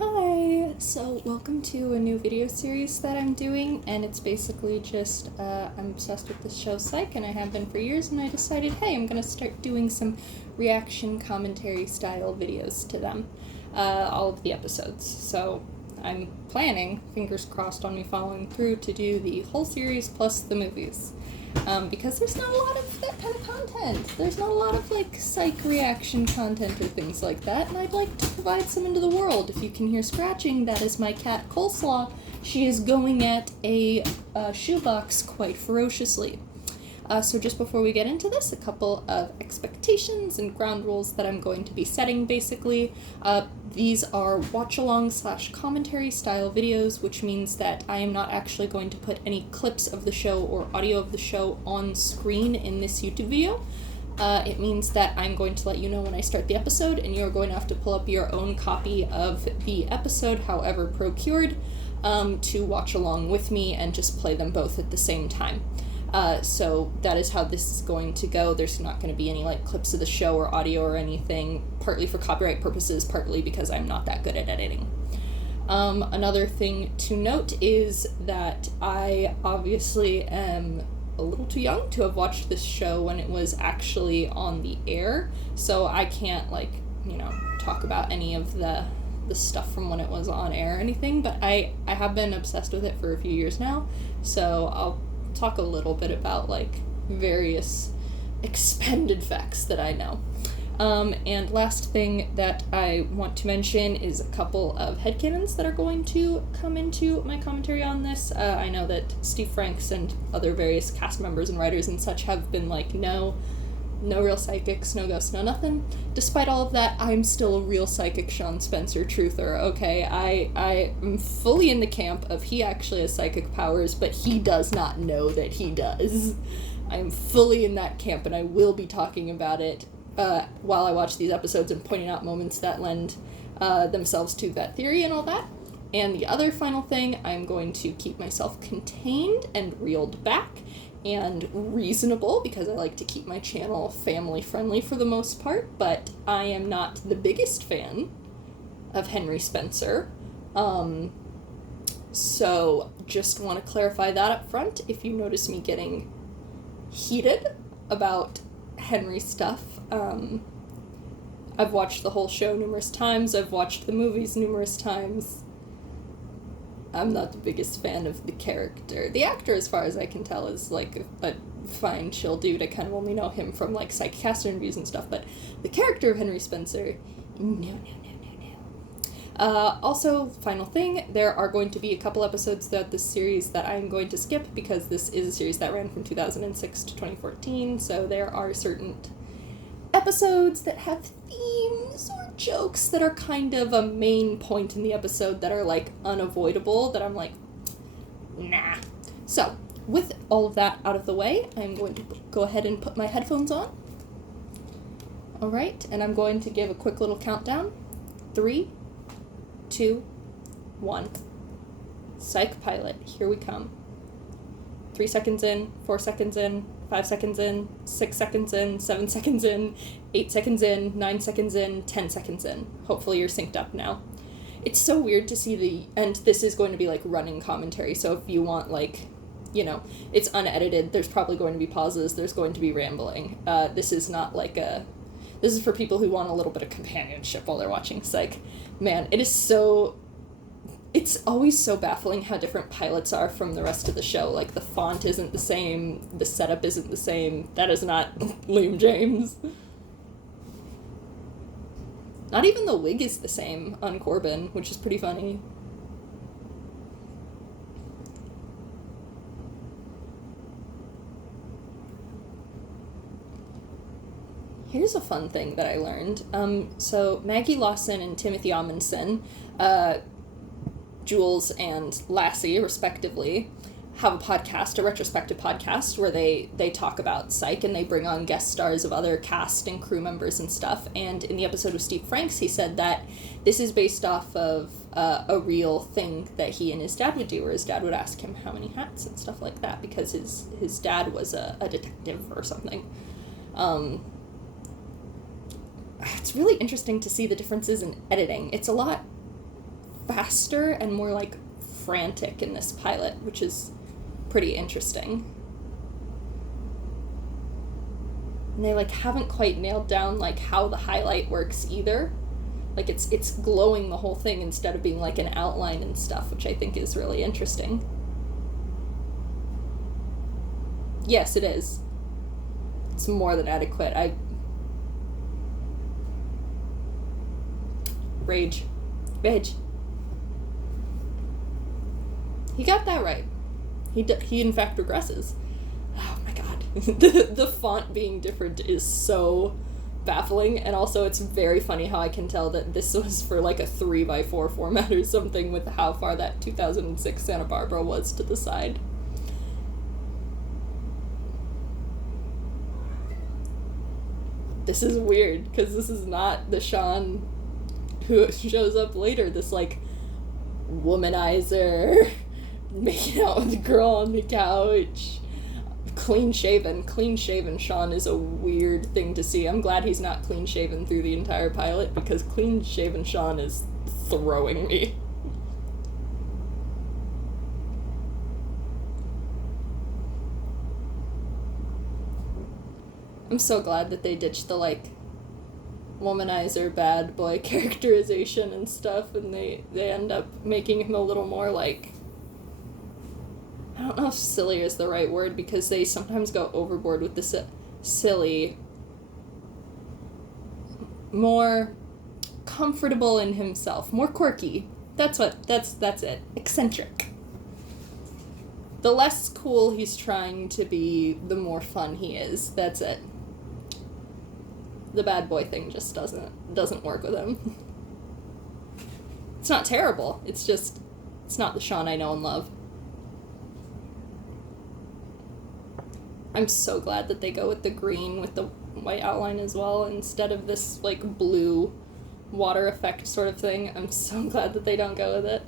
Hi! So, welcome to a new video series that I'm doing, and it's basically just, I'm obsessed with this show Psych, and I have been for years, and I decided, hey, I'm gonna start doing some reaction commentary style videos to them, all of the episodes. So, I'm planning, fingers crossed on me following through, to do the whole series plus the movies. Because there's not a lot of that kind of content. There's not a lot of, Psych reaction content or things like that, and I'd like to provide some into the world. If you can hear scratching, that is my cat Coleslaw. She is going at a shoebox quite ferociously. So just before we get into this, a couple of expectations and ground rules that I'm going to be setting, basically. These are watch-along/commentary style videos, which means that I am not actually going to put any clips of the show or audio of the show on screen in this YouTube video. It means that I'm going to let you know when I start the episode, and you're going to have to pull up your own copy of the episode, however procured, to watch along with me and just play them both at the same time. So that is how this is going to go. There's not going to be any clips of the show or audio or anything, partly for copyright purposes, partly because I'm not that good at editing. Another thing to note is that I obviously am a little too young to have watched this show when it was actually on the air, so I can't talk about any of the stuff from when it was on air or anything, but I have been obsessed with it for a few years now, so I'll talk a little bit about various expended facts that I know. And last thing that I want to mention is a couple of headcanons that are going to come into my commentary on this. I know that Steve Franks and other various cast members and writers and such have been no real psychics, no ghosts, no nothing. Despite all of that, I'm still a real psychic Sean Spencer truther, okay? I am fully in the camp of he actually has psychic powers, but he does not know that he does. I'm fully in that camp, and I will be talking about it while I watch these episodes and pointing out moments that lend themselves to that theory and all that. And the other final thing, I'm going to keep myself contained and reeled back and reasonable, because I like to keep my channel family friendly for the most part, but I am not the biggest fan of Henry Spencer. So just want to clarify that up front. If you notice me getting heated about Henry stuff, I've watched the whole show numerous times, I've watched the movies numerous times. I'm not the biggest fan of the character. The actor, as far as I can tell, is a fine, chill dude. I kind of only know him from Psych cast interviews and stuff, but the character of Henry Spencer, no. Also, final thing, there are going to be a couple episodes throughout this series that I'm going to skip, because this is a series that ran from 2006 to 2014, so there are certain episodes that have themes or jokes that are kind of a main point in the episode that are unavoidable, that I'm nah. So, with all of that out of the way, I'm going to go ahead and put my headphones on. Alright, and I'm going to give a quick little countdown. 3, 2, 1. Psych pilot, here we come. 3 seconds in, 4 seconds in, 5 seconds in, 6 seconds in, 7 seconds in, 8 seconds in, 9 seconds in, 10 seconds in. Hopefully you're synced up now. It's so weird to see and this is going to be running commentary, so if you want it's unedited, there's probably going to be pauses, there's going to be rambling. This is not this is for people who want a little bit of companionship while they're watching Psych. Man, it's always so baffling how different pilots are from the rest of the show. The font isn't the same, the setup isn't the same. That is not Liam James. Not even the wig is the same on Corbin, which is pretty funny. Here's a fun thing that I learned. So Maggie Lawson and Timothy Amundsen, Jules and Lassie, respectively, have a podcast, a retrospective podcast, where they talk about Psych, and they bring on guest stars of other cast and crew members and stuff. And in the episode with Steve Franks, he said that this is based off of a real thing that he and his dad would do, where his dad would ask him how many hats and stuff like that, because his dad was a detective or something. It's really interesting to see the differences in editing. It's a lot faster and more, like, frantic in this pilot, which is pretty interesting. And they, like, haven't quite nailed down, like, how the highlight works either. Like, it's glowing the whole thing instead of being, like, an outline and stuff, which I think is really interesting. Yes, it is. It's more than adequate. Rage. He got that right. He in fact regresses. Oh my god. The font being different is so baffling, and also it's very funny how I can tell that this was for like a 3x4 format or something with how far that 2006 Santa Barbara was to the side. This is weird, because this is not the Sean who shows up later, this, like, womanizer, making out with a girl on the couch, clean-shaven Sean is a weird thing to see. I'm glad he's not clean-shaven through the entire pilot, because clean-shaven Sean is throwing me. I'm so glad that they ditched the, like, womanizer bad boy characterization and stuff, and they end up making him a little more, like, I don't know if silly is the right word, because they sometimes go overboard with the silly. More comfortable in himself, more quirky. That's it. Eccentric. The less cool he's trying to be, the more fun he is. That's it. The bad boy thing just doesn't work with him. It's not terrible. It's not the Sean I know and love. I'm so glad that they go with the green with the white outline as well, instead of this, like, blue water effect sort of thing. I'm so glad that they don't go with it.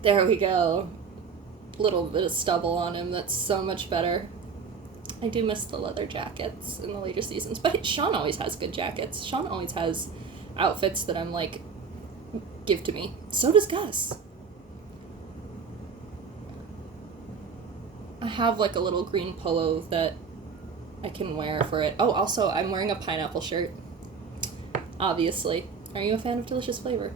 There we go. Little bit of stubble on him. That's so much better. I do miss the leather jackets in the later seasons, but Sean always has good jackets. Sean always has outfits that I'm like, give to me. So does Gus. I have, like, a little green polo that I can wear for it. Oh, also, I'm wearing a pineapple shirt. Obviously. Are you a fan of Delicious Flavor?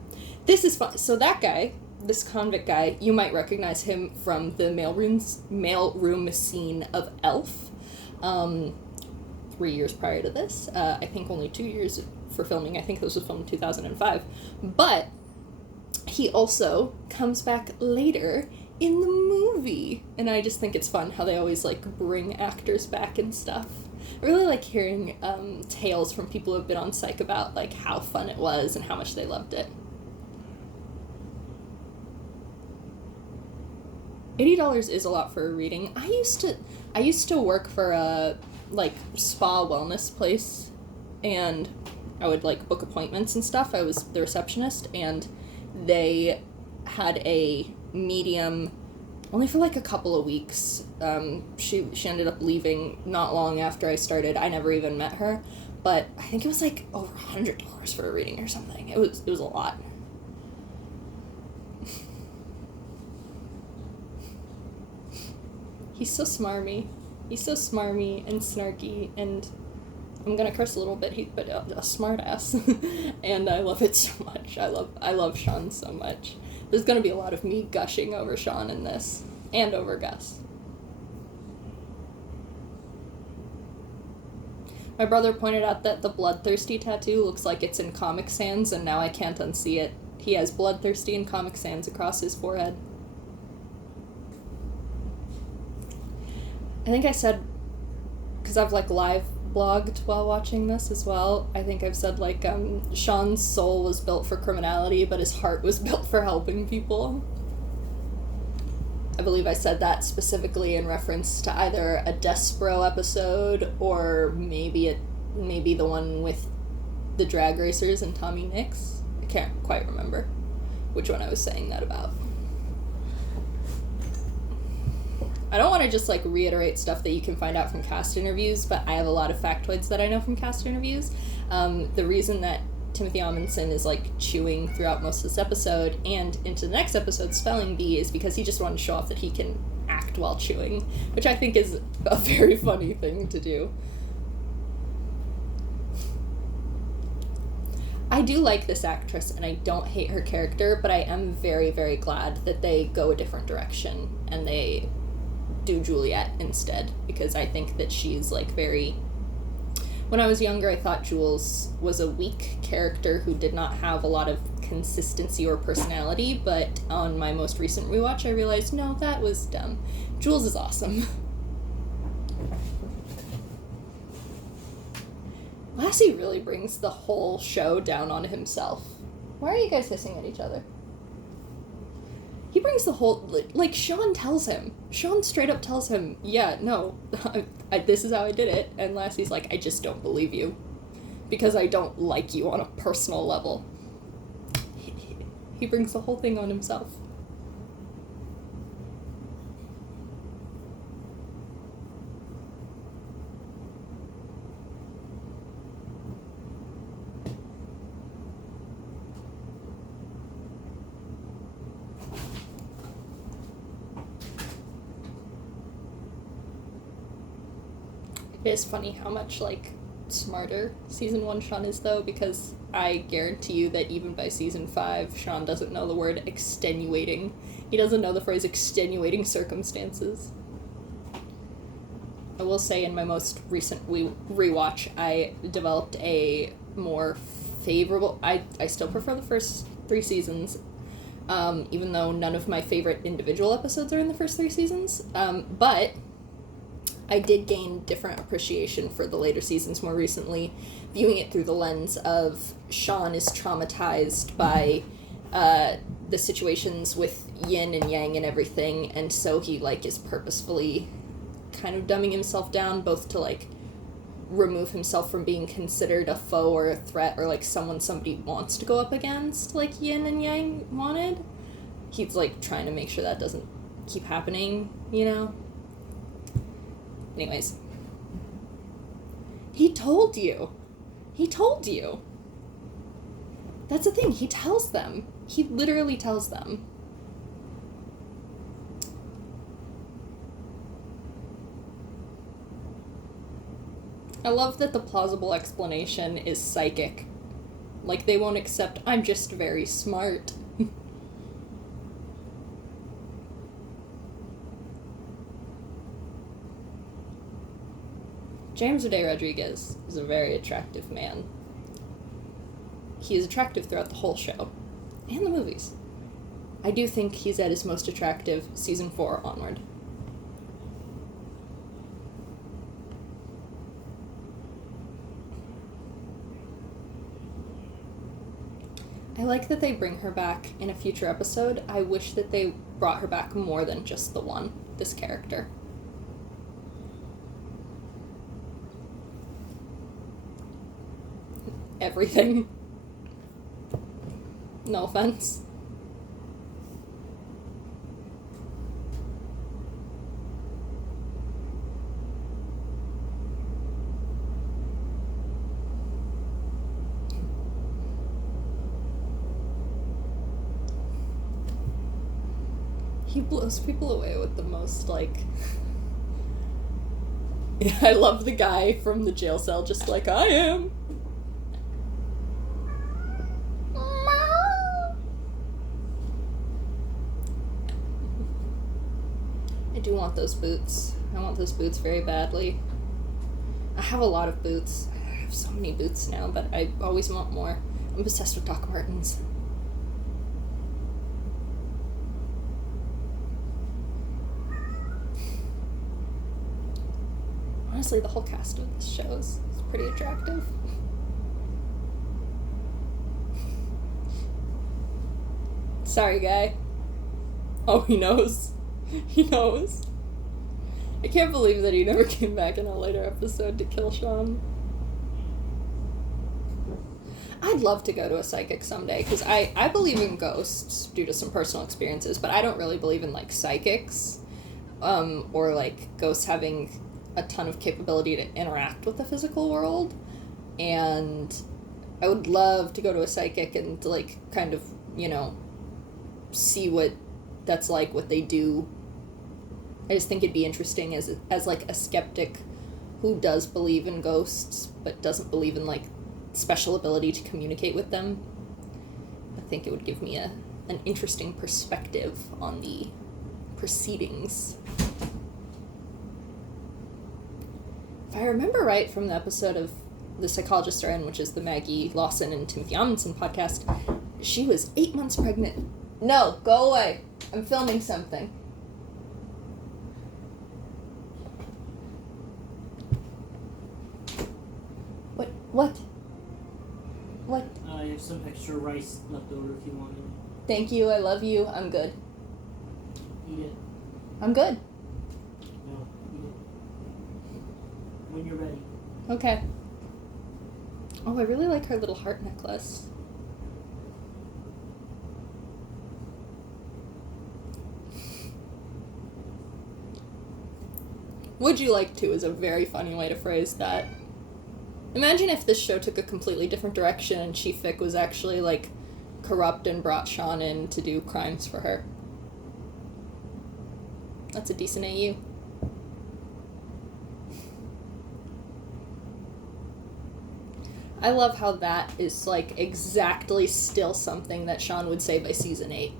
This is fun. So that guy, this convict guy, you might recognize him from the mailroom scene of Elf. 3 years prior to this. I think only 2 years for filming. I think this was filmed in 2005. But he also comes back later in the movie. And I just think it's fun how they always, like, bring actors back and stuff. I really like hearing tales from people who have been on Psych about, like, how fun it was and how much they loved it. $80 is a lot for a reading. I used to work for a, like, spa wellness place, and I would, like, book appointments and stuff. I was the receptionist, and they had a medium only for, like, a couple of weeks. She ended up leaving not long after I started. I never even met her, but I think it was, like, over $100 for a reading or something. It was a lot. He's so smarmy. He's so smarmy and snarky, and I'm gonna curse a little bit, but a smart ass. And I love it so much. I love Sean so much. There's gonna be a lot of me gushing over Sean in this, and over Gus. My brother pointed out that the Bloodthirsty tattoo looks like it's in Comic Sans, and now I can't unsee it. He has Bloodthirsty and Comic Sans across his forehead. I think I said, because I've, like, live blogged while watching this as well, I think I've said, like, Sean's soul was built for criminality, but his heart was built for helping people. I believe I said that specifically in reference to either a Despero episode or maybe the one with the drag racers and Tommy Nix. I can't quite remember which one I was saying that about. I don't want to just, like, reiterate stuff that you can find out from cast interviews, but I have a lot of factoids that I know from cast interviews. The reason that Timothy Amundsen is, like, chewing throughout most of this episode, and into the next episode, Spelling Bee, is because he just wanted to show off that he can act while chewing, which I think is a very funny thing to do. I do like this actress, and I don't hate her character, but I am very, very glad that they go a different direction, and they do Juliet instead, because I think that she's, like, very... When I was younger, I thought Jules was a weak character who did not have a lot of consistency or personality, but on my most recent rewatch, I realized, no, that was dumb. Jules is awesome. Lassie really brings the whole show down on himself. Why are you guys hissing at each other? He brings the whole... Like, Sean tells him. Sean straight up tells him, yeah, no, this is how I did it. And Lassie's like, I just don't believe you. Because I don't like you on a personal level. He brings the whole thing on himself. It is funny how much, like, smarter Season 1 Sean is, though, because I guarantee you that even by Season 5, Sean doesn't know the word extenuating. He doesn't know the phrase extenuating circumstances. I will say in my most recent rewatch, I developed a more favorable... I still prefer the first 3 seasons, even though none of my favorite individual episodes are in the first 3 seasons, but... I did gain different appreciation for the later seasons more recently, viewing it through the lens of Sean is traumatized by the situations with yin and yang and everything, and so he, like, is purposefully kind of dumbing himself down, both to, like, remove himself from being considered a foe or a threat or, like, someone somebody wants to go up against, like yin and yang wanted. He's, like, trying to make sure that doesn't keep happening, you know? Anyways. He told you. He told you. That's the thing. He tells them. He literally tells them. I love that the plausible explanation is psychic. Like, they won't accept, I'm just very smart. James O'Day Rodriguez is a very attractive man. He is attractive throughout the whole show. And the movies. I do think he's at his most attractive Season 4 onward. I like that they bring her back in a future episode. I wish that they brought her back more than just the one, this character. Everything. No offense. He blows people away with the most, like... I love the guy from the jail cell just like I am. I do want those boots. I want those boots very badly. I have a lot of boots. I have so many boots now, but I always want more. I'm obsessed with Doc Martens. Honestly, the whole cast of this show is pretty attractive. Sorry, guy. Oh, he knows. He knows. I can't believe that he never came back in a later episode to kill Sean. I'd love to go to a psychic someday, because I believe in ghosts due to some personal experiences, but I don't really believe in, like, psychics, or, like, ghosts having a ton of capability to interact with the physical world, and I would love to go to a psychic and, like, kind of, you know, see what that's like, what they do. I just think it'd be interesting as like, a skeptic who does believe in ghosts, but doesn't believe in, like, special ability to communicate with them. I think it would give me an interesting perspective on the proceedings. If I remember right from the episode of The Psychologists Are In, which is the Maggie Lawson and Timothy Amundsen podcast, she was 8 months pregnant. No, go away. I'm filming something. What? I have some extra rice left over if you want it. Thank you, I love you, I'm good. Eat it. I'm good. No, eat it. When you're ready. Okay. Oh, I really like her little heart necklace. Would you like to is a very funny way to phrase that. Imagine if this show took a completely different direction and Chief Vic was actually, like, corrupt and brought Sean in to do crimes for her. That's a decent AU. I love how that is, like, exactly still something that Sean would say by season 8.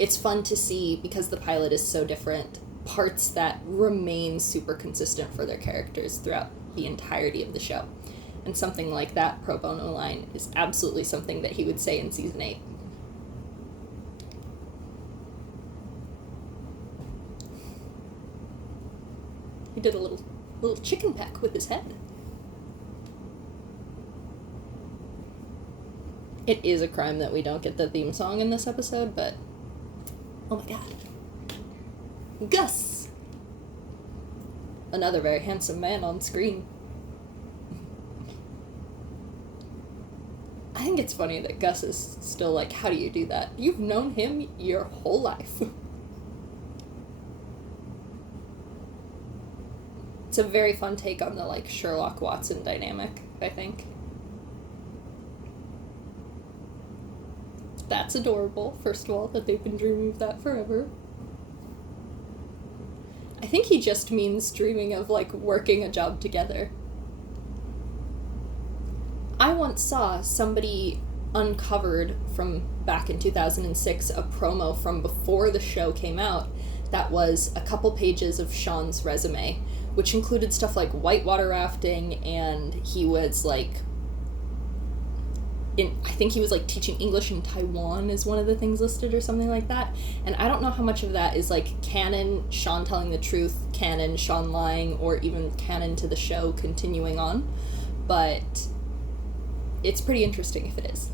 It's fun to see, because the pilot is so different, parts that remain super consistent for their characters throughout the entirety of the show. And something like that pro bono line is absolutely something that he would say in season 8. He did a little chicken peck with his head. It is a crime that we don't get the theme song in this episode, but oh my god. Gus! Another very handsome man on screen. I think it's funny that Gus is still like, how do you do that? You've known him your whole life. It's a very fun take on the, like, Sherlock Watson dynamic, I think. That's adorable, first of all, that they've been dreaming of that forever. I think he just means dreaming of, like, working a job together. I once saw somebody uncovered from back in 2006 a promo from before the show came out that was a couple pages of Sean's resume, which included stuff like whitewater rafting, and he was, like, I think he was, like, teaching English in Taiwan is one of the things listed or something like that. And I don't know how much of that is, like, canon, Sean telling the truth, canon, Sean lying, or even canon to the show continuing on. But it's pretty interesting if it is.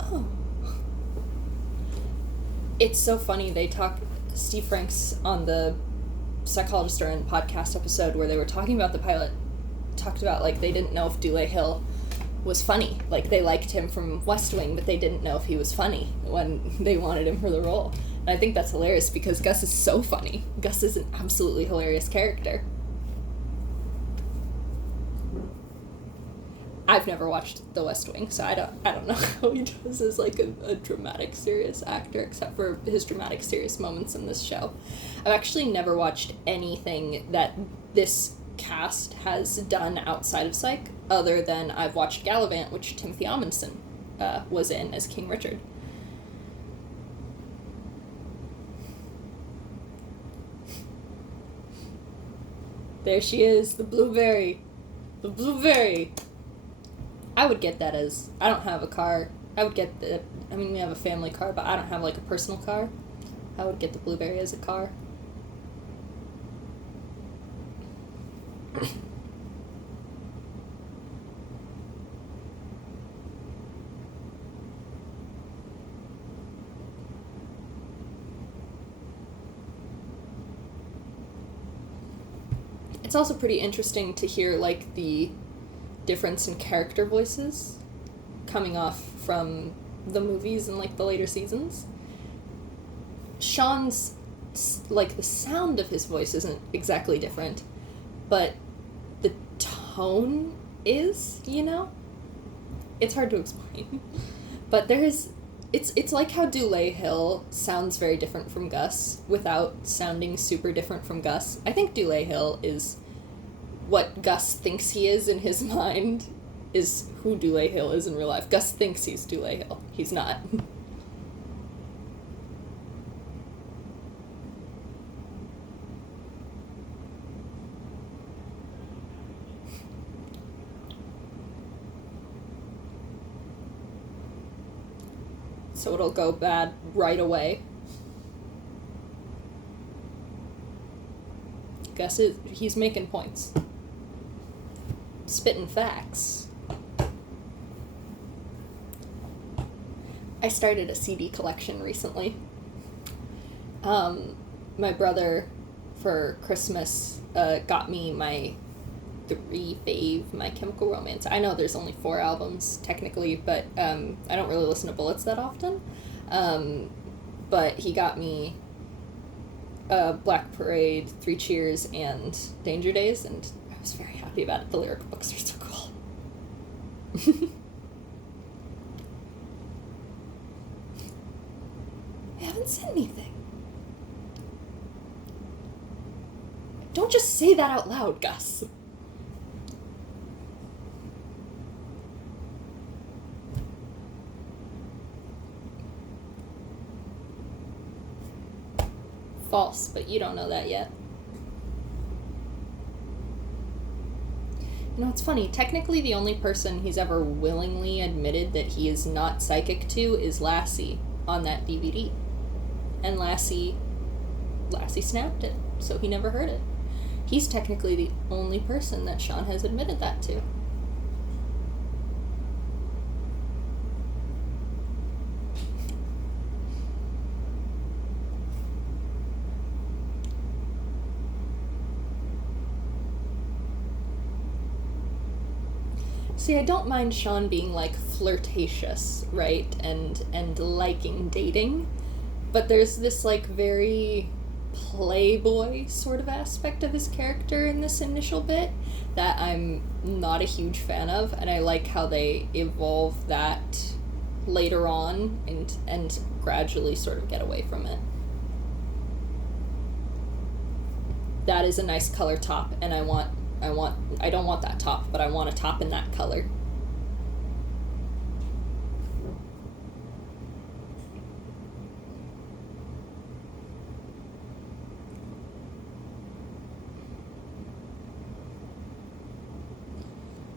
Oh. It's so funny, Steve Franks on the Psychologists Are In podcast episode where they were talking about the pilot, talked about, like, they didn't know if Dule Hill was funny. Like, they liked him from West Wing, but they didn't know if he was funny when they wanted him for the role. And I think that's hilarious because Gus is so funny. Gus is an absolutely hilarious character. I've never watched The West Wing, so I don't know how he does as, like, a dramatic, serious actor, except for his dramatic, serious moments in this show. I've actually never watched anything that this cast has done outside of Psych, other than I've watched Gallivant, which Timothy Amundsen was in as King Richard. There she is, the blueberry. The blueberry. I would get that as, I don't have a car. I would get we have a family car, but I don't have, like, a personal car. I would get the blueberry as a car. It's also pretty interesting to hear, like, the difference in character voices coming off from the movies and, like, the later seasons. Sean's like, the sound of his voice isn't exactly different, but the tone is, you know? It's hard to explain. But it's like how Dulé Hill sounds very different from Gus without sounding super different from Gus. I think Dulé Hill is what Gus thinks he is in his mind is who Dulé Hill is in real life. Gus thinks he's Dulé Hill. He's not. So it'll go bad right away. Gus he's making points. Spitting facts. I started a CD collection recently. My brother, for Christmas, got me my 3 fave My Chemical Romance. I know there's only 4 albums, technically, but I don't really listen to Bullets that often. But he got me Black Parade, 3 Cheers, and Danger Days, and I was very happy about it. The lyric books are so cool. I haven't said anything. Don't just say that out loud, Gus. False, but you don't know that yet. You know, it's funny. Technically, the only person he's ever willingly admitted that he is not psychic to is Lassie on that DVD. And Lassie snapped it, so he never heard it. He's technically the only person that Sean has admitted that to. See, I don't mind Sean being, like, flirtatious, right, and liking dating, but there's this, like, very playboy sort of aspect of his character in this initial bit that I'm not a huge fan of, and I like how they evolve that later on and gradually sort of get away from it. That is a nice color top, and I don't want that top, but I want a top in that color.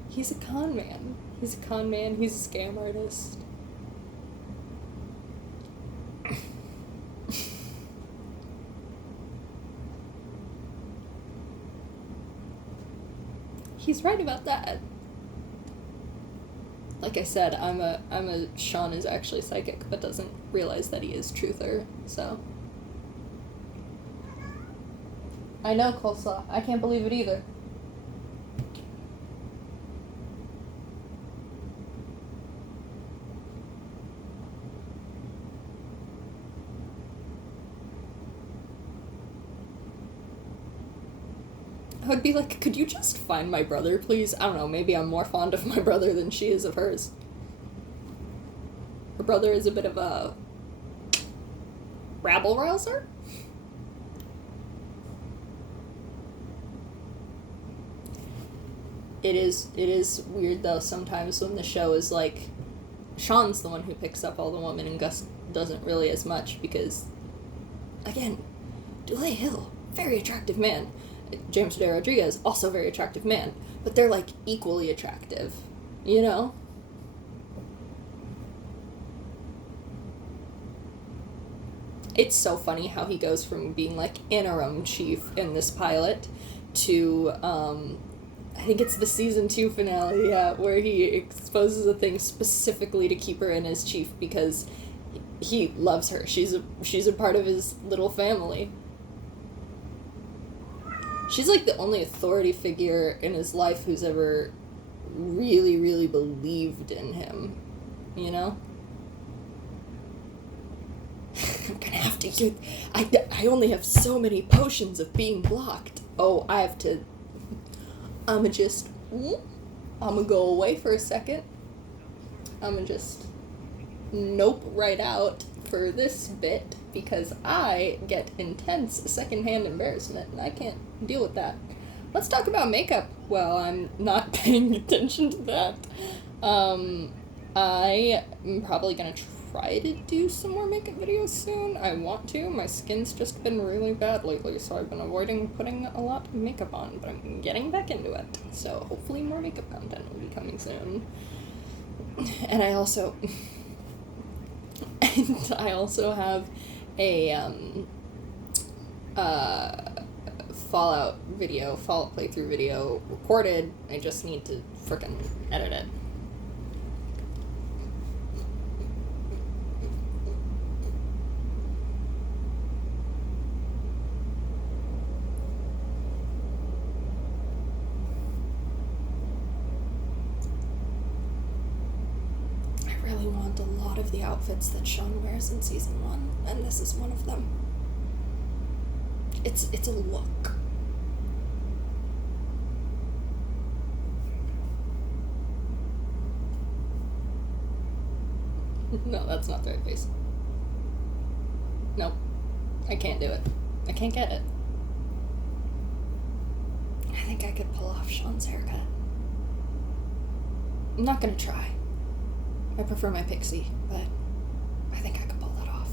He's a con man. He's a con man. He's a scam artist. He's right about that. Like I said, I'm a Sean is actually psychic, but doesn't realize that he is truther, so. I know, Coleslaw. I can't believe it either. I would be like, could you just find my brother, please? I don't know, maybe I'm more fond of my brother than she is of hers. Her brother is a bit of a rabble-rouser? It is weird, though, sometimes when the show is like, Sean's the one who picks up all the women and Gus doesn't really as much because, again, Dulé Hill, very attractive man. James De Rodriguez, also very attractive man, but they're, like, equally attractive, you know? It's so funny how he goes from being, like, interim chief in this pilot to, I think it's the season 2 finale, yeah, where he exposes a thing specifically to keep her in as chief because he loves her. She's a part of his little family. She's, like, the only authority figure in his life who's ever really, really believed in him, you know? I'm gonna have to use... I only have so many potions of being blocked. Oh, I have to... I'ma just... I'ma go away for a second. I'ma just... Nope right out for this bit, because I get intense secondhand embarrassment, and I can't deal with that. Let's talk about makeup. Well, I'm not paying attention to that. I am probably gonna try to do some more makeup videos soon. I want to. My skin's just been really bad lately, so I've been avoiding putting a lot of makeup on, but I'm getting back into it. So hopefully more makeup content will be coming soon. And I also have a Fallout playthrough video recorded. I just need to frickin' edit it. I really want a lot of the outfits that Sean wears in season 1, and this is one of them. It's a look. No, that's not the right face. Nope. I can't do it. I can't get it. I think I could pull off Sean's haircut. I'm not gonna try. I prefer my pixie, but I think I could pull that off.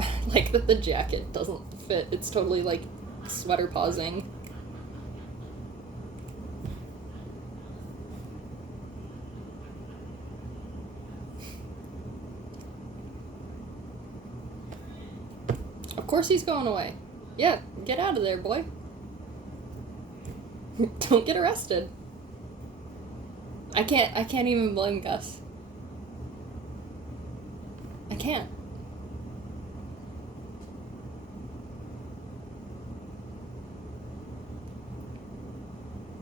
I like that the jacket doesn't fit. It's totally like sweater pausing. Of course he's going away. Yeah, get out of there, boy. Don't get arrested. I can't even blame Gus. I can't.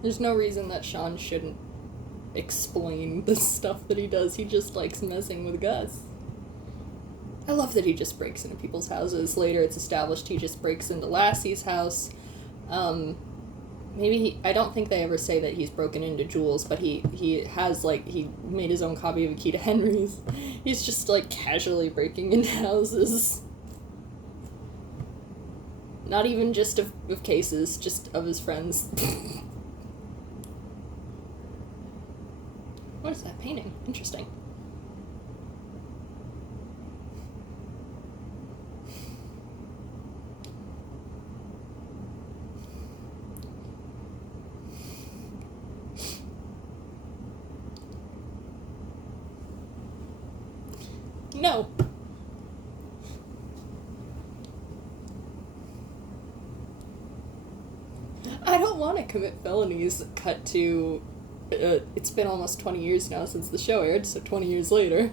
There's no reason that Sean shouldn't explain the stuff that he does. He just likes messing with Gus. I love that he just breaks into people's houses. Later it's established he just breaks into Lassie's house. I don't think they ever say that he's broken into Jules, but he has, like, he made his own copy of a key to Henry's. He's just, like, casually breaking into houses. Not even just of cases, just of his friends. What is that painting? Interesting. No. I don't want to commit felonies. Cut to... it's been almost 20 years now since the show aired, so 20 years later.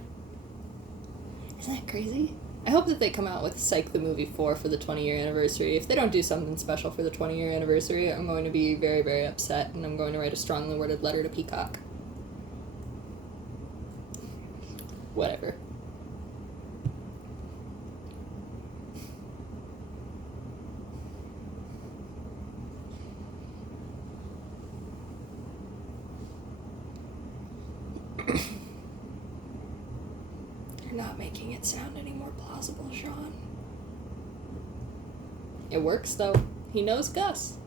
Isn't that crazy? I hope that they come out with Psych the Movie 4 for the 20-year anniversary. If they don't do something special for the 20-year anniversary, I'm going to be very, very upset, and I'm going to write a strongly worded letter to Peacock. Whatever. You're not making it sound any more plausible, Sean. It works, though. He knows Gus.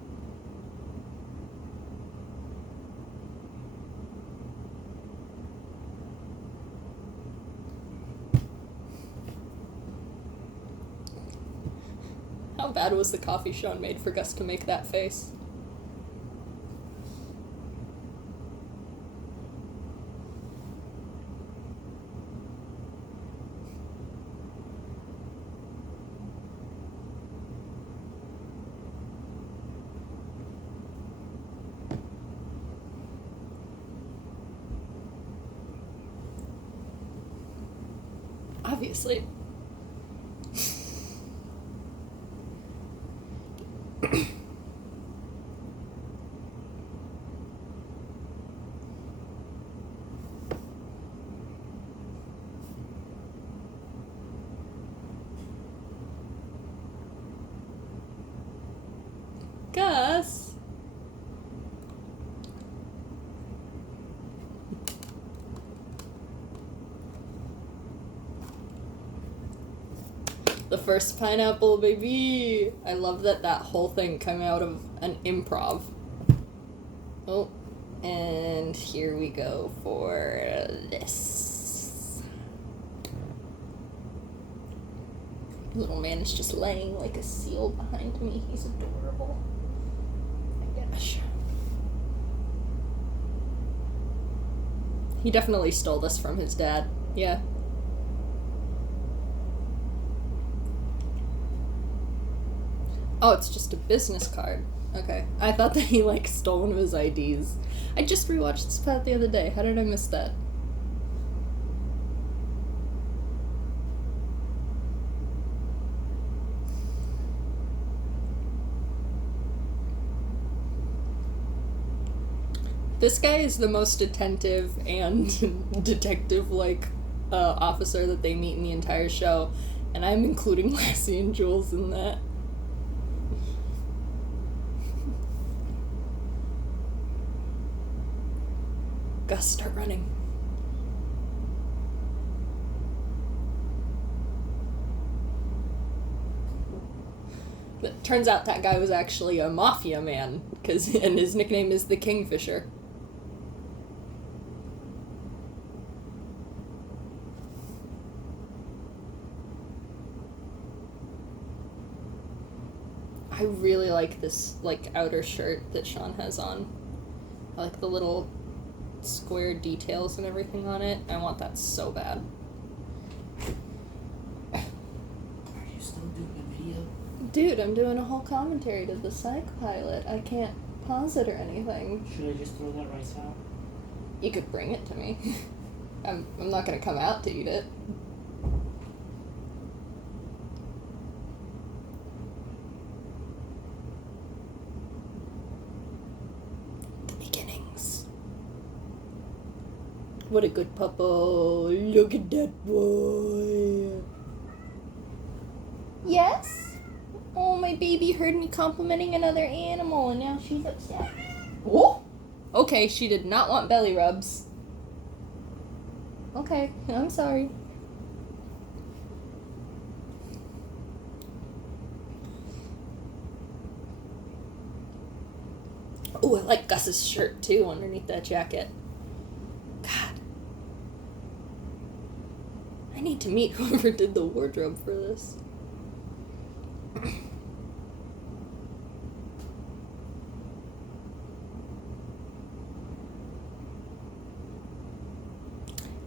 How bad was the coffee Sean made for Gus to make that face? Obviously. Gus! The first pineapple, baby! I love that whole thing came out of an improv. Oh, and here we go for this. Little man is just laying like a seal behind me. He's adorable. My gosh. He definitely stole this from his dad. Yeah. Oh, it's just a business card. Okay. I thought that he, like, stole one of his IDs. I just rewatched this part the other day. How did I miss that? This guy is the most attentive and detective-like officer that they meet in the entire show, and I'm including Lassie and Jules in that. Gus, start running. It turns out that guy was actually a mafia man, and his nickname is the Kingfisher. I really like this, like, outer shirt that Sean has on. I like the little square details and everything on it. I want that so bad. Are you still doing a video? Dude, I'm doing a whole commentary to the Psych pilot. I can't pause it or anything. Should I just throw that rice out? You could bring it to me. I'm not gonna come out to eat it. What a good puppo. Look at that boy. Yes? Oh, my baby heard me complimenting another animal and now she's upset. Oh! Okay, she did not want belly rubs. Okay, I'm sorry. Oh, I like Gus's shirt too underneath that jacket. God. I need to meet whoever did the wardrobe for this.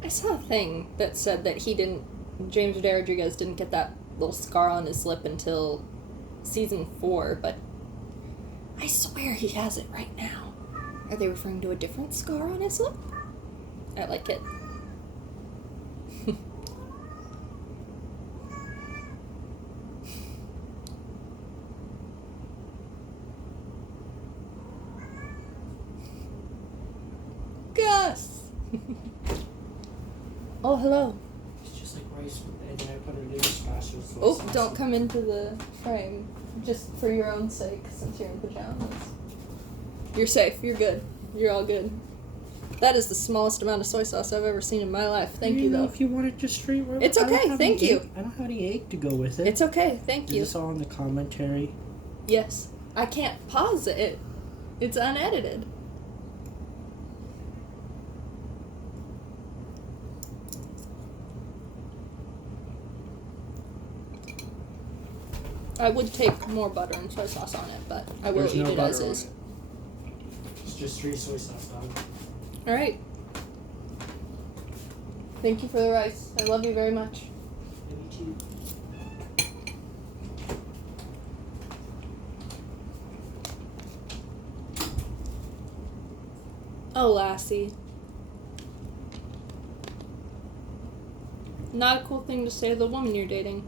I saw a thing that said that James Rodriguez didn't get that little scar on his lip until season 4, but I swear he has it right now. Are they referring to a different scar on his lip? I like it. Gus! Oh, hello. It's just like rice, and then I put it in the splashes. So Oh, don't come into the frame. Just for your own sake, since you're in pajamas. You're safe. You're good. You're all good. That is the smallest amount of soy sauce I've ever seen in my life. Thank you, though. If you want it just straight, it's okay. Thank you. I don't have any egg to go with it. It's okay. Thank you. Is this all in the commentary? Yes. I can't pause it. It's unedited. I would take more butter and soy sauce on it, but I will eat it as is. It's just straight soy sauce, dog. Alright. Thank you for the rice. I love you very much. Me too. Oh, Lassie. Not a cool thing to say to the woman you're dating.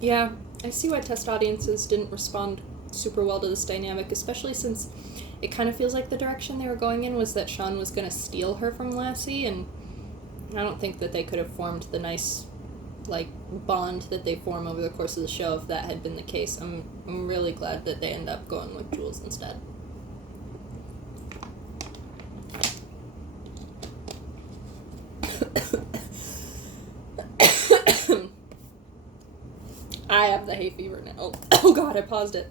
Yeah, I see why test audiences didn't respond super well to this dynamic, especially since it kind of feels like the direction they were going in was that Sean was going to steal her from Lassie, and I don't think that they could have formed the nice like bond that they form over the course of the show if that had been the case. I'm really glad that they end up going with Jules instead. I have the hay fever now. Oh god, I paused it.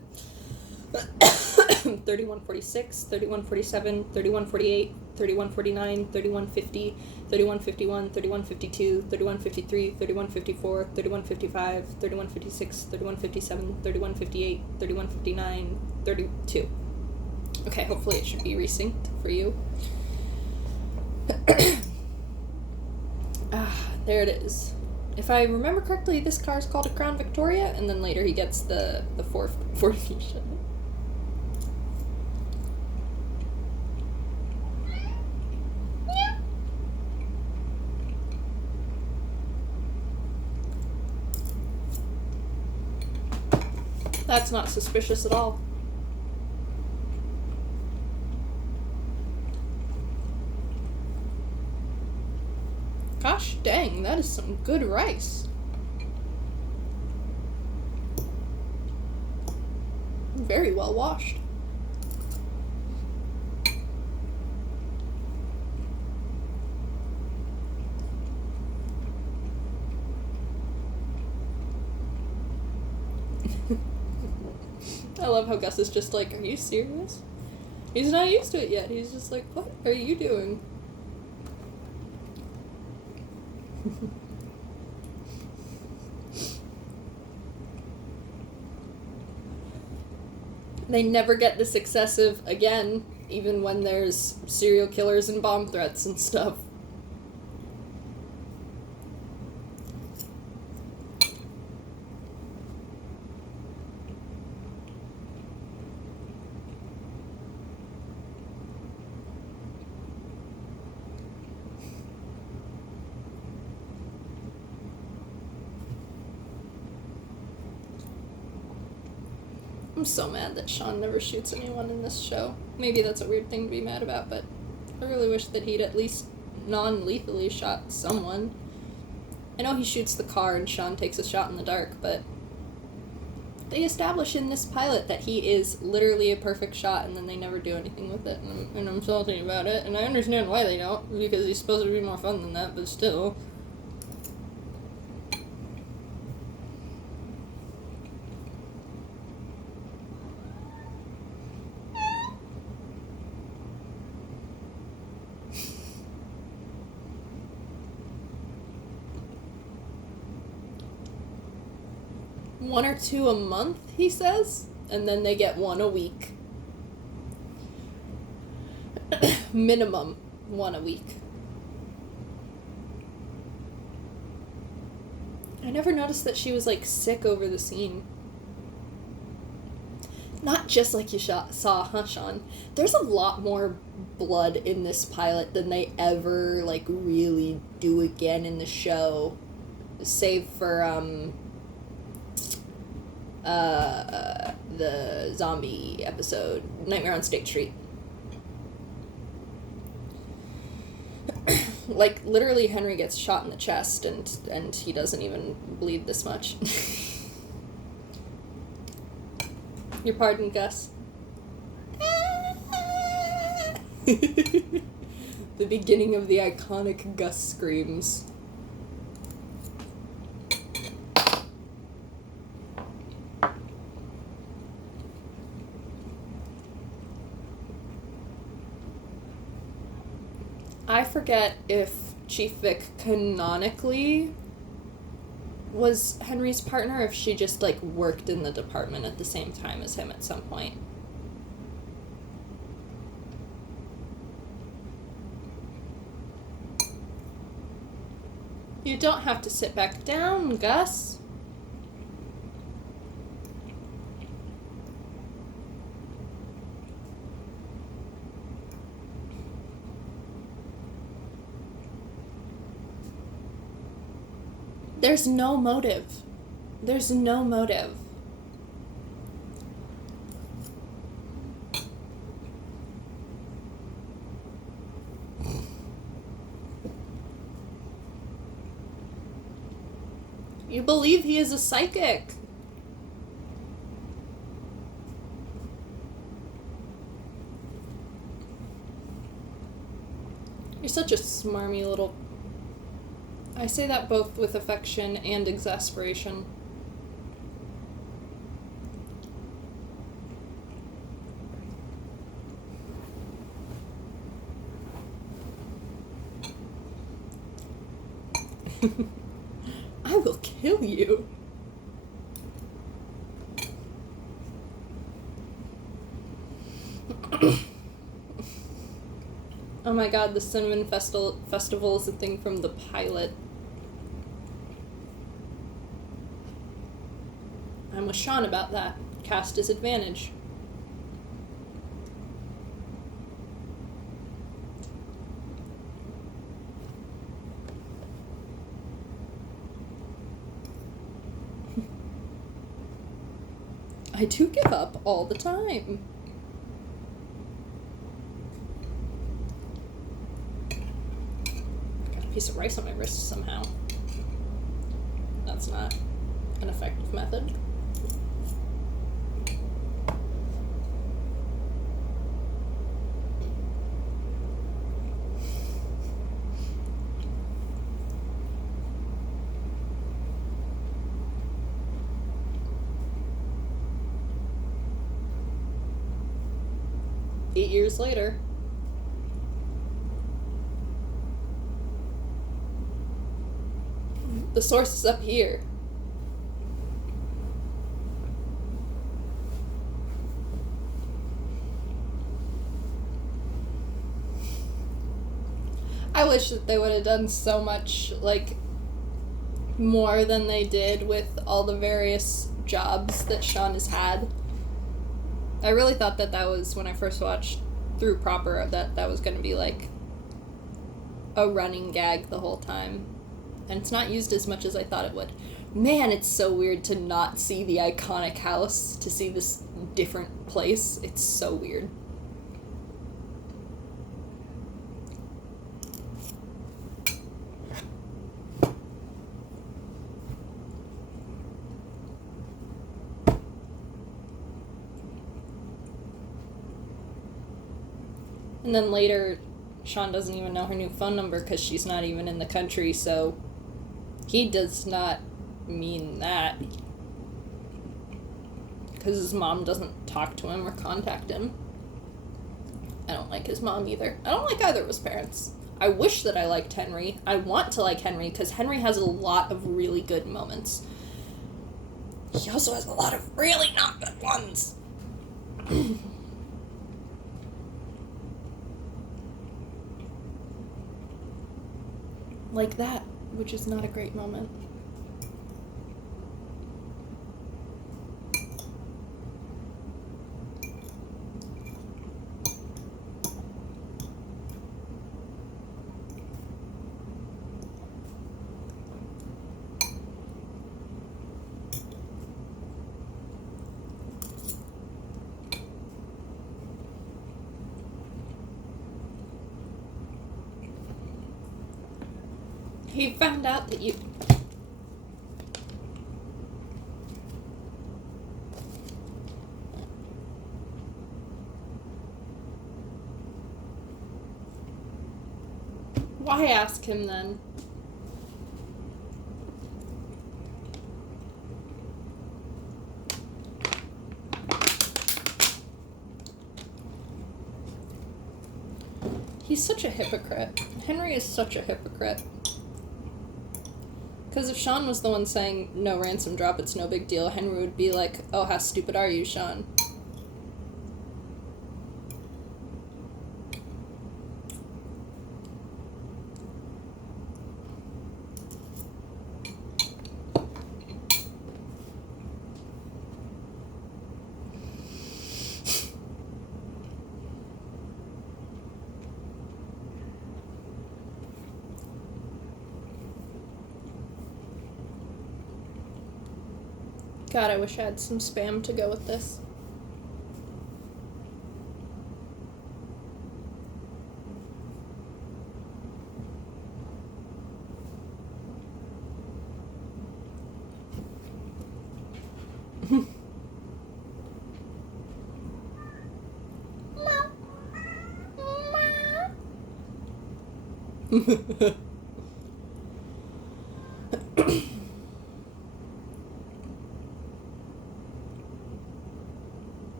3146, 3147, 3148, 3149, 3150, 3151, 3152, 3153, 3154, 3155, 3156, 3157, 3158, 3159, 32. Okay, hopefully it should be resynced for you. There it is. If I remember correctly, this car is called a Crown Victoria, and then later he gets the Ford Fusion. That's not suspicious at all. Gosh dang, that is some good rice. Very well washed. I love how Gus is just like, are you serious? He's not used to it yet. He's just like, what are you doing? They never get this excessive again, even when there's serial killers and bomb threats and stuff. I'm so mad that Sean never shoots anyone in this show. Maybe that's a weird thing to be mad about, but I really wish that he'd at least non-lethally shot someone. I know he shoots the car and Sean takes a shot in the dark, but they establish in this pilot that he is literally a perfect shot, and then they never do anything with it, and I'm salty about it, and I understand why they don't, because he's supposed to be more fun than that, but still. One or two a month, he says, and then they get one a week. Minimum one a week. I never noticed that she was, like, sick over the scene. Not just like you saw, huh, Sean? There's a lot more blood in this pilot than they ever, like, really do again in the show. Save for, the zombie episode, Nightmare on State Street. Like, literally, Henry gets shot in the chest, and he doesn't even bleed this much. Your pardon, Gus? The beginning of the iconic Gus screams. I forget if Chief Vic canonically was Henry's partner, if she just, like, worked in the department at the same time as him at some point. You don't have to sit back down, Gus. There's no motive. There's no motive. believe he is a psychic. You're such a smarmy little... I say that both with affection and exasperation. I will kill you. Oh my god, the cinnamon festival is a thing from the pilot. I'm with Sean about that. Cast disadvantage. I do give up all the time. Got a piece of rice on my wrist somehow. That's not an effective method. Eight years later. The source is up here. I wish that they would have done so much, like, more than they did with all the various jobs that Sean has had. I really thought that was, when I first watched through proper, that was going to be, like, a running gag the whole time. And it's not used as much as I thought it would. Man, it's so weird to not see the iconic house, to see this different place. It's so weird. And then later, Sean doesn't even know her new phone number because she's not even in the country, so he does not mean that. Because his mom doesn't talk to him or contact him. I don't like his mom either. I don't like either of his parents. I wish that I liked Henry. I want to like Henry because Henry has a lot of really good moments. He also has a lot of really not good ones. Like that, which is not a great moment. He found out that you... Why ask him then? He's such a hypocrite. Henry is such a hypocrite. Because if Sean was the one saying, no ransom drop, it's no big deal, Henry would be like, oh, how stupid are you, Sean? God, I wish I had some spam to go with this.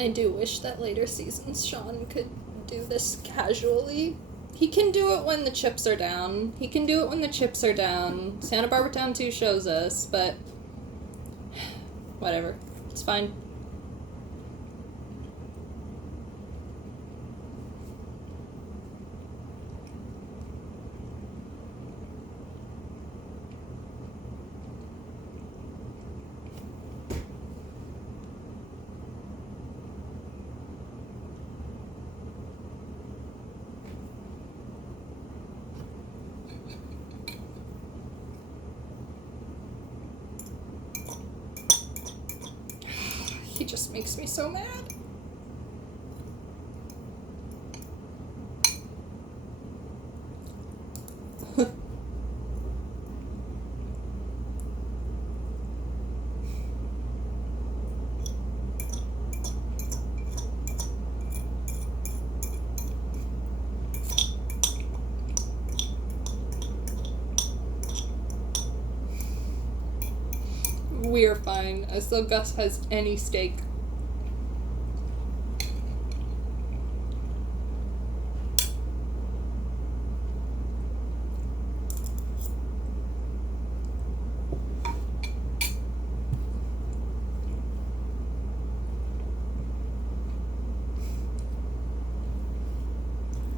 I do wish that later seasons Sean could do this casually. He can do it when the chips are down. Santa Barbara Town 2 shows us, but whatever. It's fine. He just makes me so mad. We're fine, as though Gus has any stake.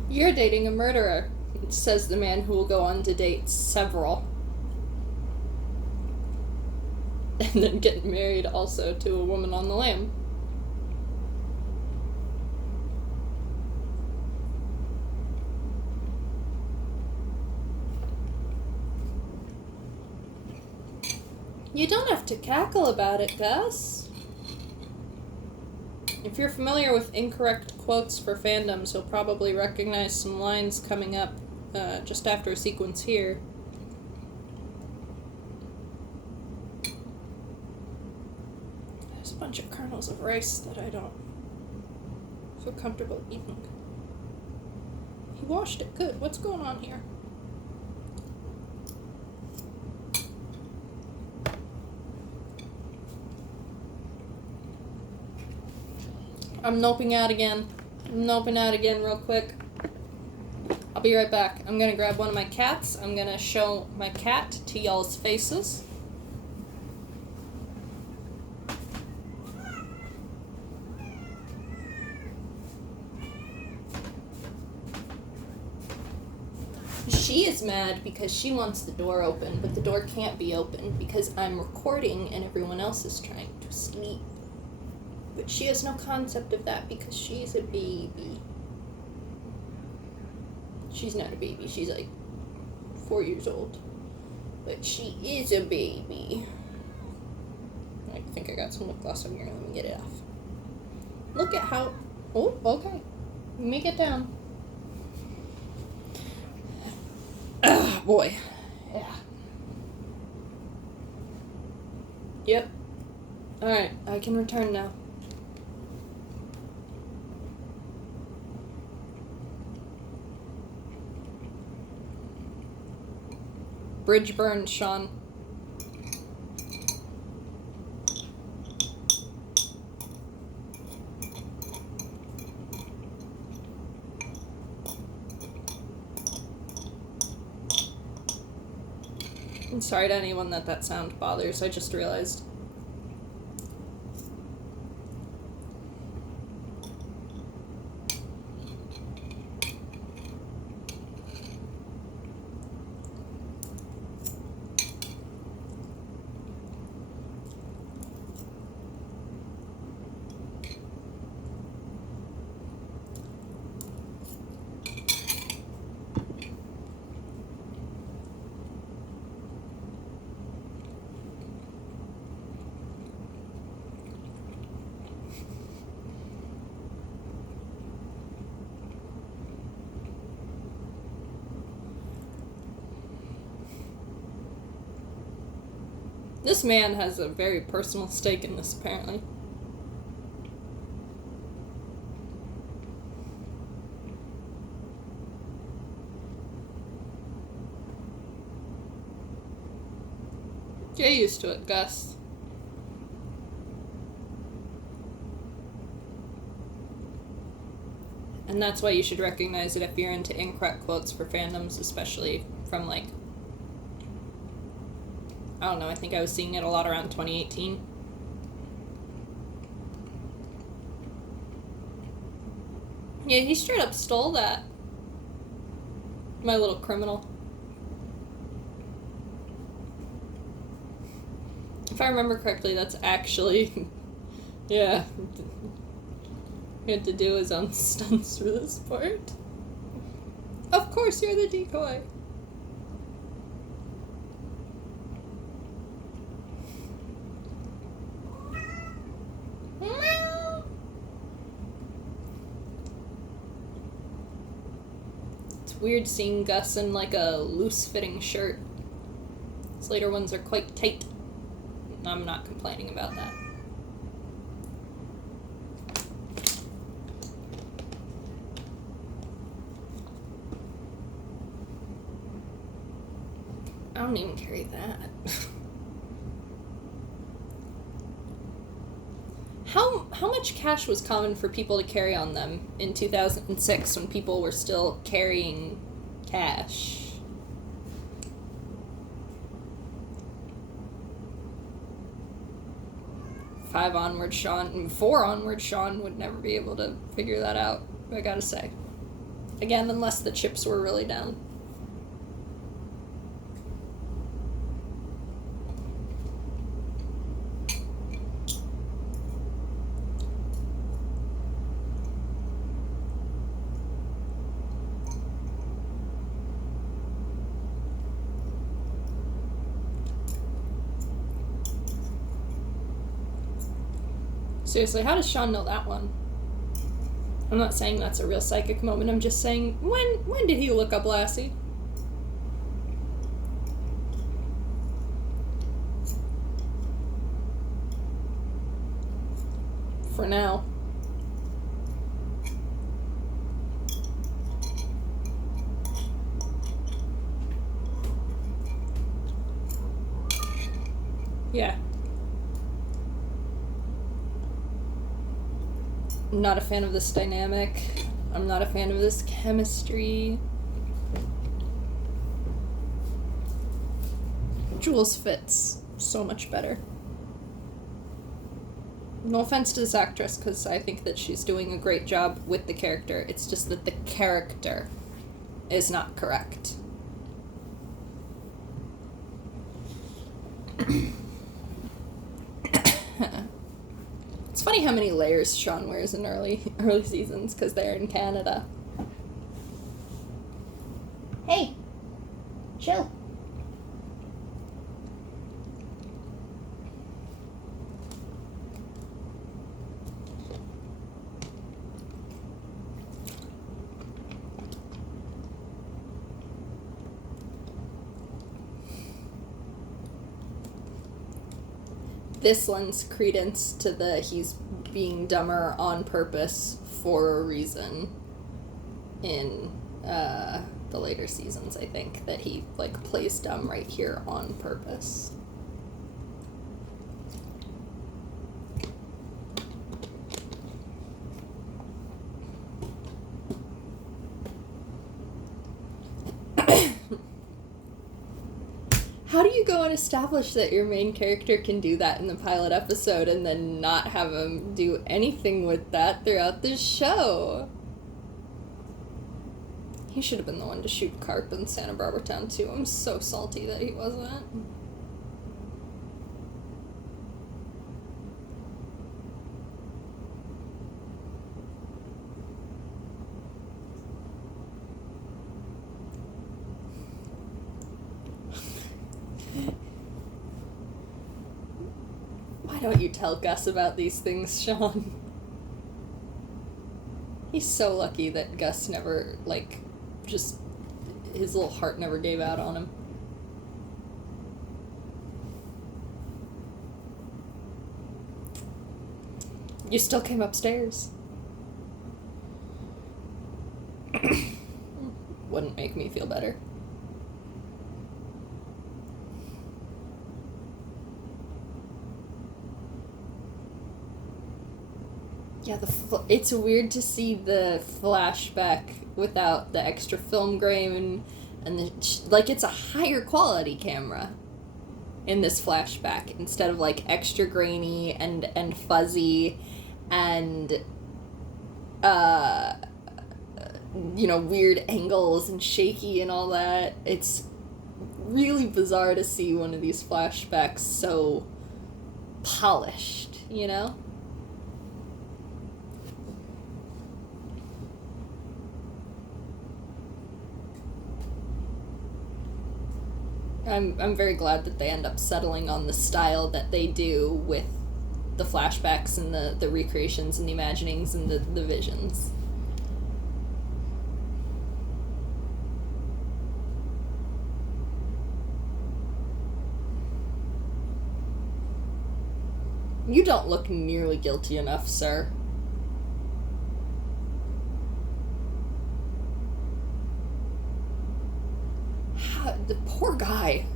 You're dating a murderer, says the man who will go on to date several. And then get married also to a woman on the lam. You don't have to cackle about it, Gus. If you're familiar with incorrect quotes for fandoms, you'll probably recognize some lines coming up just after a sequence here. There's a bunch of kernels of rice that I don't feel comfortable eating. He washed it good. What's going on here? I'm noping out again real quick. I'll be right back. I'm gonna grab one of my cats. I'm gonna show my cat to y'all's faces. She is mad because she wants the door open, but the door can't be open because I'm recording and everyone else is trying to sleep. But she has no concept of that because she's a baby. She's not a baby, she's like 4 years old. But she is a baby. I think I got some lip gloss on here. Let me get it off. Look at how... Oh, okay. Let me get down. Ugh, boy. Yeah. Yep. Alright, I can return now. Bridge burned, Sean. I'm sorry to anyone that sound bothers. I just realized. This man has a very personal stake in this, apparently. Get used to it, Gus. And that's why you should recognize it if you're into incorrect quotes for fandoms, especially from, like, I don't know, I think I was seeing it a lot around 2018. Yeah, he straight up stole that. My Little Criminal. If I remember correctly, that's actually... yeah. He had to do his own stunts for this part. Of course you're the decoy. It's weird seeing Gus in like a loose-fitting shirt. His later ones are quite tight. I'm not complaining about that. I don't even carry that. How much cash was common for people to carry on them in 2006 when people were still carrying cash? Four onward Sean would never be able to figure that out, I gotta say. Again, unless the chips were really down. Seriously, how does Sean know that one? I'm not saying that's a real psychic moment, I'm just saying, when did he look up Lassie? For now. Yeah. I'm not a fan of this dynamic. I'm not a fan of this chemistry. Jules fits so much better. No offense to this actress, because I think that she's doing a great job with the character. It's just that the character is not correct. It's funny how many layers Sean wears in early seasons because they're in Canada. Hey, chill. This lends credence to the he's being dumber on purpose for a reason in the later seasons, I think, that he like plays dumb right here on purpose. How do you go and establish that your main character can do that in the pilot episode and then not have him do anything with that throughout the show? He should have been the one to shoot Carp in Santa Barbara Town too. I'm so salty that he wasn't. Why don't you tell Gus about these things, Sean? He's so lucky that Gus never, like, just, his little heart never gave out on him. You still came upstairs. Wouldn't make me feel better. Yeah, it's weird to see the flashback without the extra film grain and it's a higher quality camera in this flashback instead of like extra grainy and fuzzy and weird angles and shaky and all that. It's really bizarre to see one of these flashbacks so polished, you know? I'm very glad that they end up settling on the style that they do with the flashbacks and the recreations and the imaginings and the visions. You don't look nearly guilty enough, sir. The poor guy.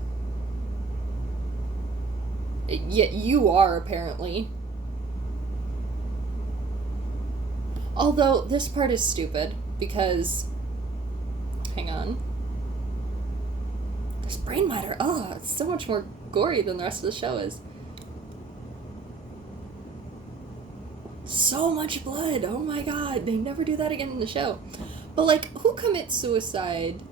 Yet you are, apparently. Although, this part is stupid, because... Hang on. There's brain matter. Oh, it's so much more gory than the rest of the show is. So much blood. Oh my god. They never do that again in the show. But, like, who commits suicide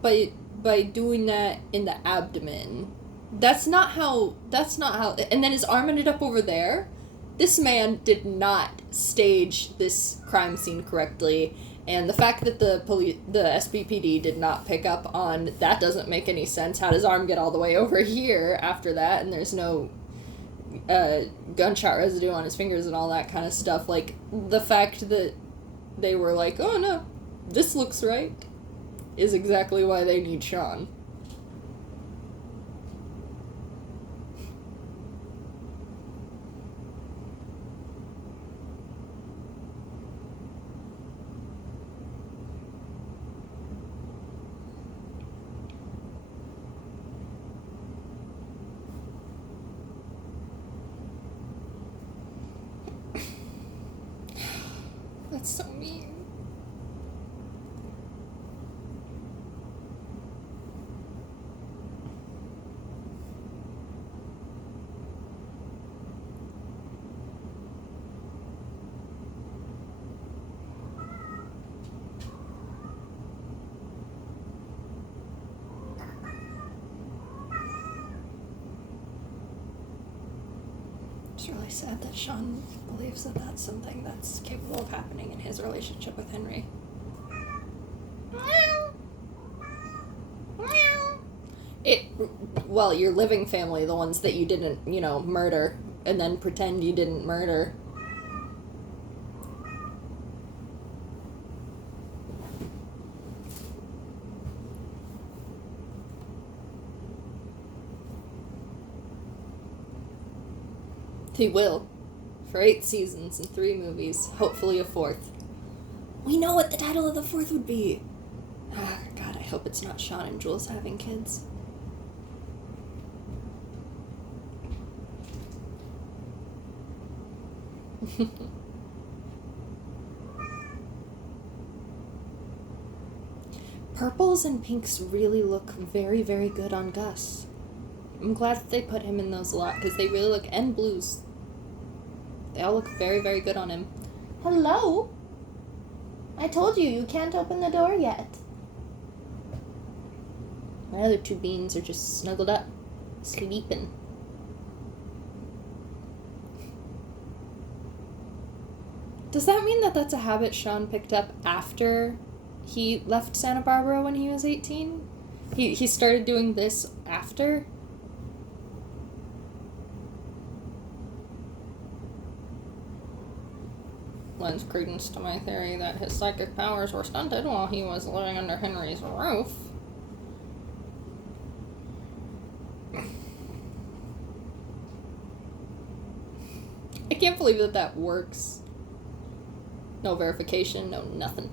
by doing that in the abdomen? That's not how, and then his arm ended up over there. This man did not stage this crime scene correctly, and the fact that the SBPD did not pick up on that doesn't make any sense. How does his arm get all the way over here after that, and there's no gunshot residue on his fingers and all that kind of stuff? Like, the fact that they were like, oh no, this looks right, is exactly why they need Sean. That's so mean. It's really sad that Sean believes that that's something that's capable of happening in his relationship with Henry. Well, your living family, the ones that you didn't, murder, and then pretend you didn't murder. He will. For 8 seasons and 3 movies. Hopefully a 4th. We know what the title of the 4th would be. Ah, God, I hope it's not Sean and Jules having kids. Purples and pinks really look very, very good on Gus. I'm glad that they put him in those a lot, because they really look, and blues. They all look very, very good on him. Hello? I told you, you can't open the door yet. My other 2 beans are just snuggled up, sleeping. Does that mean that that's a habit Sean picked up after he left Santa Barbara when he was 18? He started doing this after? Lends credence to my theory that his psychic powers were stunted while he was living under Henry's roof. can't believe that that works. No verification, no nothing.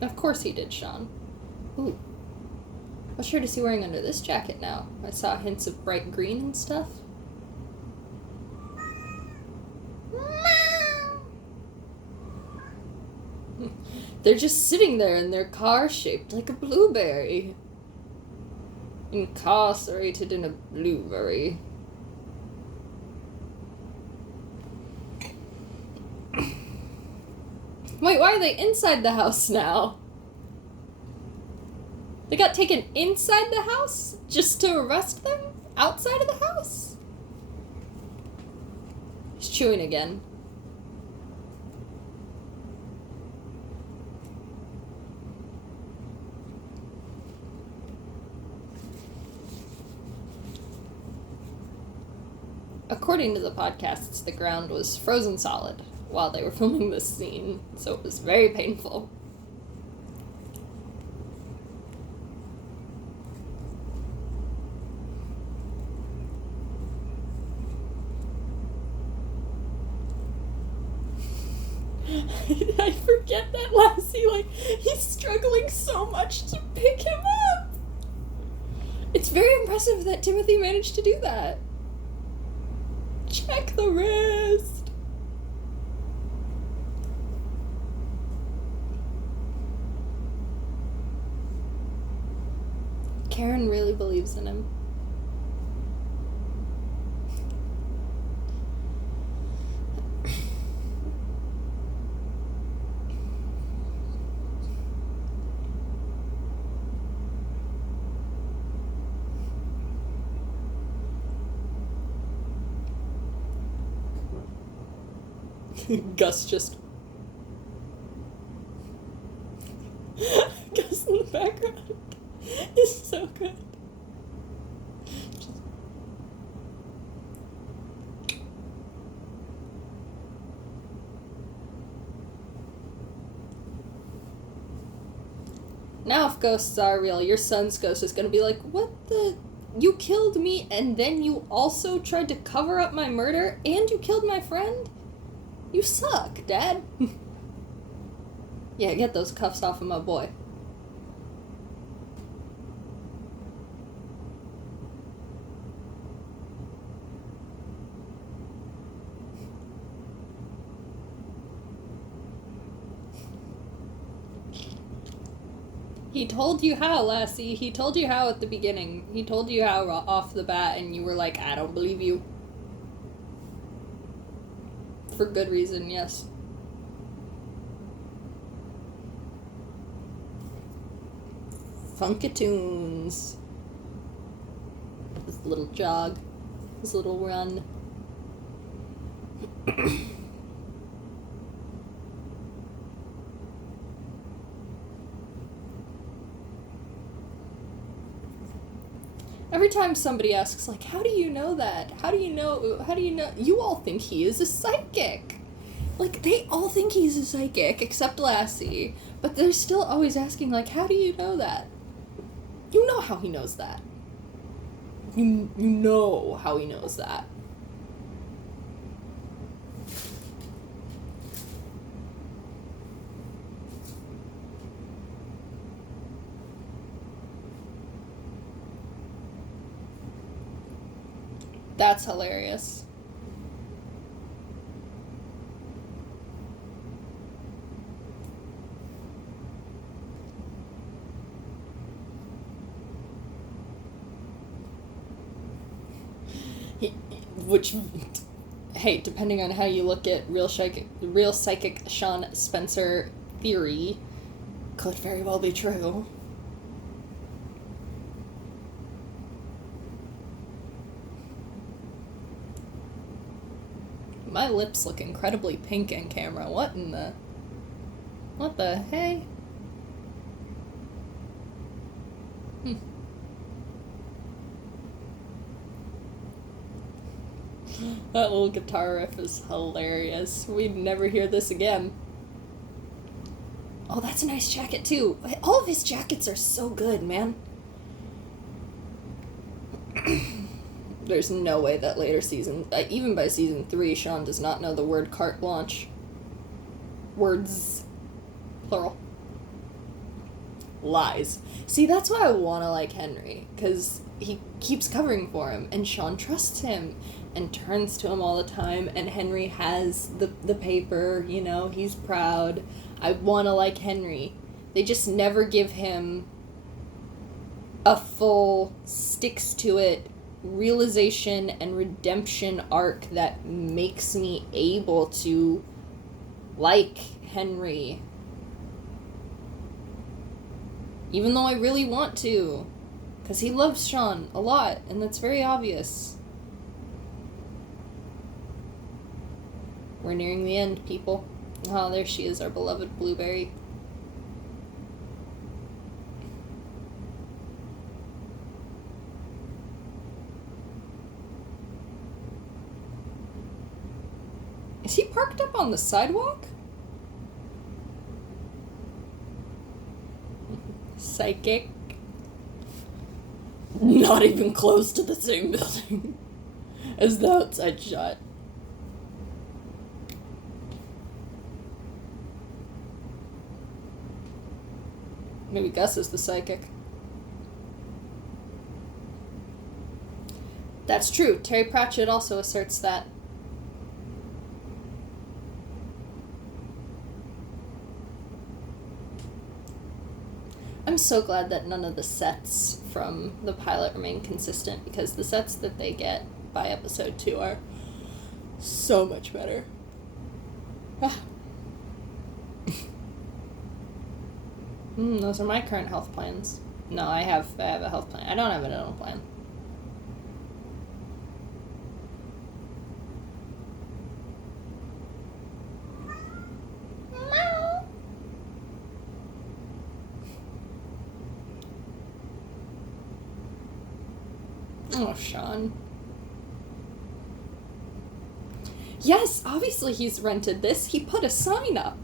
Of course he did, Sean. Ooh. What shirt is he wearing under this jacket now? I saw hints of bright green and stuff. They're just sitting there in their car shaped like a blueberry. Incarcerated in a blueberry. Wait, why are they inside the house now? They got taken inside the house just to arrest them? Outside of the house? He's chewing again. According to the podcasts, the ground was frozen solid while they were filming this scene, so it was very painful. I forget that Lassie, like, he's struggling so much to pick him up. It's very impressive that Timothy managed to do that. Check the wrist. Karen really believes in him. Gus just... Gus in the background is so good. Now if ghosts are real, your son's ghost is gonna be like, what the... You killed me and then you also tried to cover up my murder and you killed my friend? You suck, Dad. Yeah, get those cuffs off of my boy. He told you how, Lassie. He told you how at the beginning. He told you how off the bat, and you were like, I don't believe you. For good reason, yes. Funkatoons. His little jog. His little run. Every time somebody asks, like, how do you know that? How do you know? You all think he is a psychic. Like, they all think he's a psychic, except Lassie. But they're still always asking, like, how do you know that? You know how he knows that. You know how he knows that. That's hilarious. Which, hey, depending on how you look at real psychic Sean Spencer theory, could very well be true. My lips look incredibly pink in camera. What the hey? That little guitar riff is hilarious. We'd never hear this again. Oh, that's a nice jacket too. All of his jackets are so good, man. There's no way that later season, even by season 3, Sean does not know the word carte blanche. Words, plural. Lies. See, that's why I want to like Henry, because he keeps covering for him, and Sean trusts him and turns to him all the time, and Henry has the paper, you know, he's proud. I want to like Henry. They just never give him a full, sticks-to-it realization and redemption arc that makes me able to like Henry. Even though I really want to. Because he loves Sean a lot, and that's very obvious. We're nearing the end, people. Oh, there she is, our beloved Blueberry. Is he parked up on the sidewalk? Psychic. Not even close to the same building as the outside shot. Maybe Gus is the psychic. That's true. Terry Pratchett also asserts that. I'm so glad that none of the sets from the pilot remain consistent, because the sets that they get by episode 2 are so much better. Those are my current health plans. No, I have a health plan. I don't have a dental plan. Oh, Sean. Yes, obviously he's rented this. He put a sign up.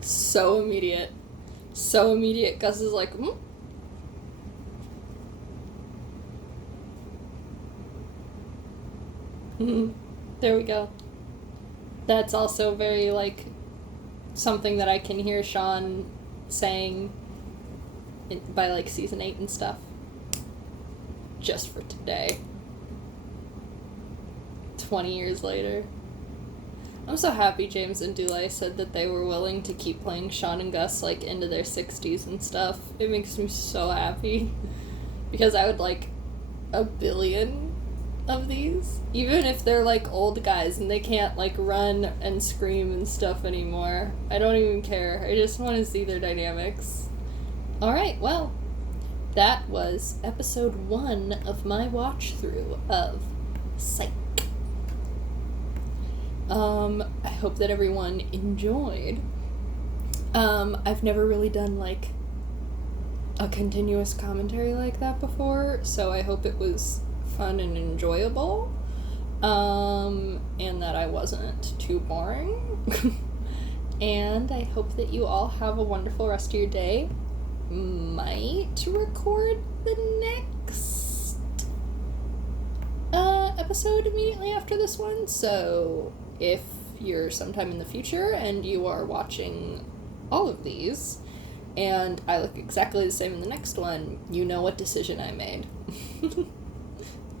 So immediate. So immediate. Gus is like, There we go. That's also very, like, something that I can hear Sean saying by, like, season 8 and stuff. Just for today. 20 years later. I'm so happy James and Dulé said that they were willing to keep playing Sean and Gus, like, into their 60s and stuff. It makes me so happy. Because I would like 1 billion of these. Even if they're, like, old guys and they can't, like, run and scream and stuff anymore. I don't even care. I just want to see their dynamics. Alright, well, that was episode 1 of my watch-through of Psych. I hope that everyone enjoyed. I've never really done, like, a continuous commentary like that before, so I hope it was fun and enjoyable, and that I wasn't too boring. And I hope that you all have a wonderful rest of your day. Might record the next episode immediately after this one, so if you're sometime in the future and you are watching all of these and I look exactly the same in the next one, you know what decision I made.